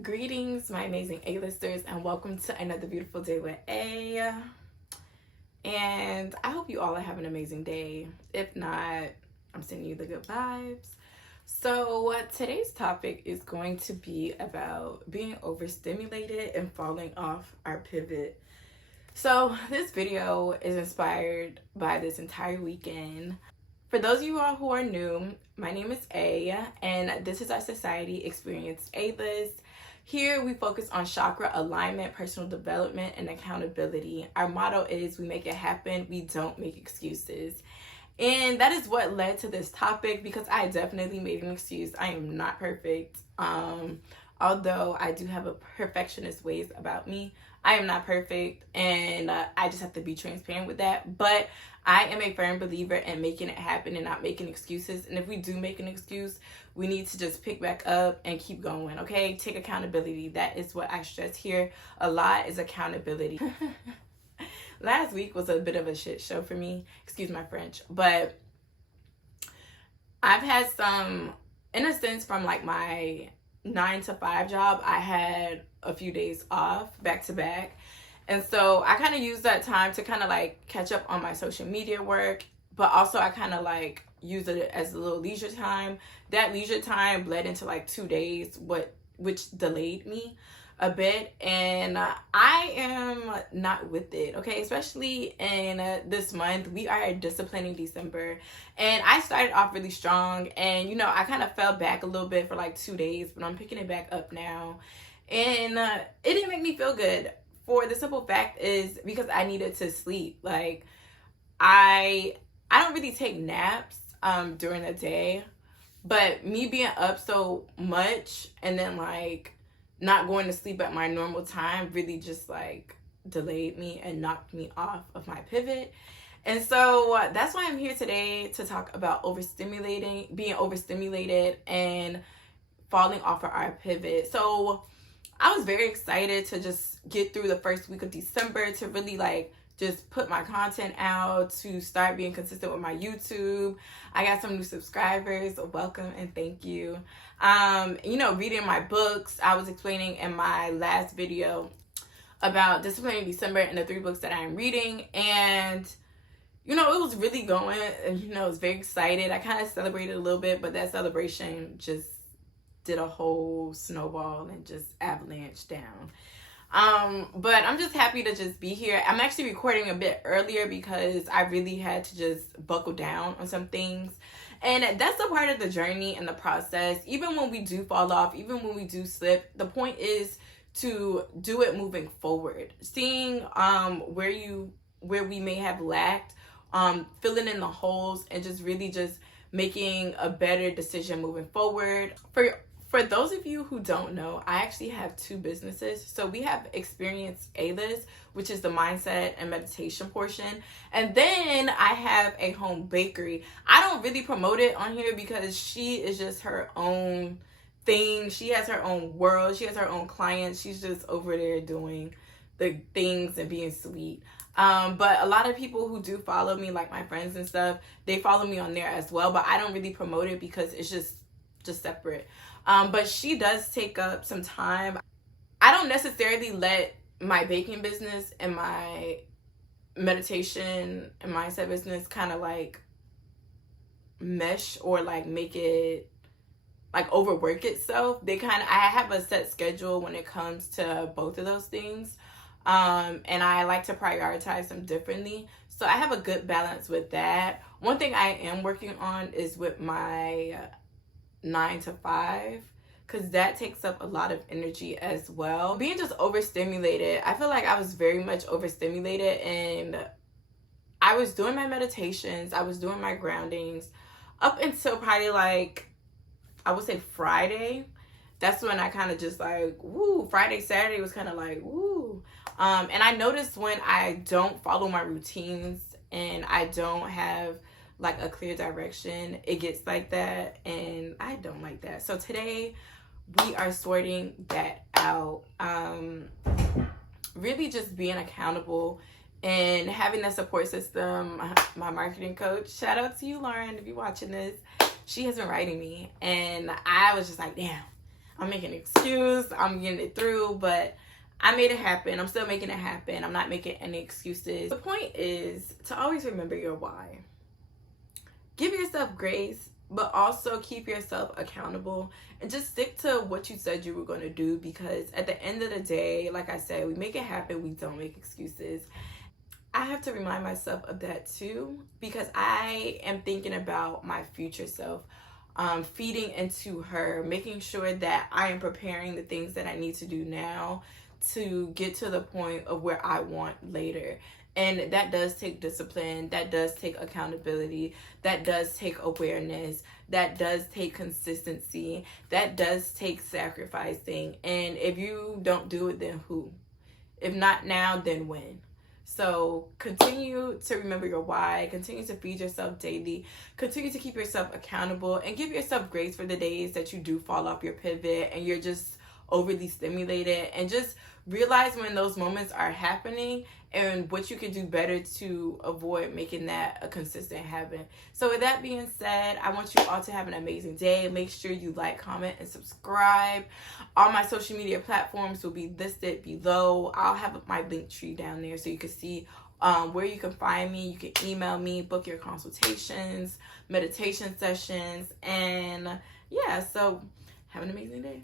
Greetings, my amazing A-listers, and welcome to another beautiful day with A. And I hope you all are having an amazing day. If not, I'm sending you the good vibes. So today's topic is going to be about being overstimulated and falling off our pivot. So this video is inspired by this entire weekend. For those of you all who are new, my name is A, and this is our Society Experience A-List. Here we focus on chakra alignment, personal development, and accountability. Our motto is we make it happen, we don't make excuses. And that is what led to this topic because I definitely made an excuse. I am not perfect. Although I do have a perfectionist ways about me. I am not perfect, and I just have to be transparent with that. But I am a firm believer in making it happen and not making excuses. And if we do make an excuse, we need to just pick back up and keep going, okay? Take accountability. That is what I stress here a lot, is accountability. Last week was a bit of a shit show for me. Excuse my French. But I've had some, in a sense, from like my 9 to 5 job, I had a few days off back to back. And so I kind of used that time to kind of like catch up on my social media work, but also I kind of like used it as a little leisure time. That leisure time bled into like 2 days, which delayed me a bit, and I am not with it, okay? Especially in this month, we are disciplining December, and I started off really strong, and you know, I kind of fell back a little bit for like 2 days, but I'm picking it back up now, and it didn't make me feel good. For the simple fact is because I needed to sleep. Like I don't really take naps during the day, but me being up so much and then like not going to sleep at my normal time really just like delayed me and knocked me off of my pivot. And so that's why I'm here today to talk about being overstimulated and falling off of our pivot. So I was very excited to just get through the first week of December, to really like just put my content out, to start being consistent with my YouTube. I got some new subscribers. Welcome and thank you. Reading my books. I was explaining in my last video about disciplining December and the 3 books that I'm reading. And, it was really going. And, I was very excited. I kind of celebrated a little bit, but that celebration just did a whole snowball and just avalanche down. But I'm just happy to just be here. I'm actually recording a bit earlier because I really had to just buckle down on some things. And that's a part of the journey and the process. Even when we do fall off, even when we do slip, the point is to do it moving forward. Seeing where we may have lacked, filling in the holes, and just really just making a better decision moving forward. For those of you who don't know, I actually have 2 businesses. So we have Experience A-List, which is the mindset and meditation portion. And then I have a home bakery. I don't really promote it on here because she is just her own thing. She has her own world. She has her own clients. She's just over there doing the things and being sweet. But a lot of people who do follow me, like my friends and stuff, they follow me on there as well. But I don't really promote it because it's just separate. But she does take up some time. I don't necessarily let my baking business and my meditation and mindset business kind of like mesh or like make it like overwork itself. I have a set schedule when it comes to both of those things. And I like to prioritize them differently. So I have a good balance with that. One thing I am working on is with my 9 to 5, because that takes up a lot of energy as well. Being just overstimulated, I feel like I was very much overstimulated, and I was doing my meditations, I was doing my groundings up until probably like, I would say Friday. That's when I kind of just like, woo, Friday, Saturday was kind of like, woo. And I noticed when I don't follow my routines and I don't have like a clear direction, it gets like that, and I don't like that. So today we are sorting that out. Really just being accountable and having that support system. My marketing coach, shout out to you, Lauren, if you're watching this, she has been writing me, and I was just like, damn, I'm making an excuse, I'm getting it through, but I made it happen. I'm still making it happen. I'm not making any excuses. The point is to always remember your why. Give yourself grace, but also keep yourself accountable and just stick to what you said you were going to do, because at the end of the day, like I said, we make it happen, we don't make excuses. I have to remind myself of that too, because I am thinking about my future self, feeding into her, making sure that I am preparing the things that I need to do now to get to the point of where I want later. And that does take discipline, that does take accountability, that does take awareness, that does take consistency, that does take sacrificing. And if you don't do it, then who? If not now, then when? So continue to remember your why, continue to feed yourself daily, continue to keep yourself accountable, and give yourself grace for the days that you do fall off your pivot and you're just overly stimulated, and just realize when those moments are happening and what you can do better to avoid making that a consistent habit. So with that being said, I want you all to have an amazing day. Make sure you like, comment, and subscribe. All my social media platforms will be listed below. I'll have my link tree down there so you can see where you can find me. You can email me, book your consultations, meditation sessions, and yeah, so have an amazing day.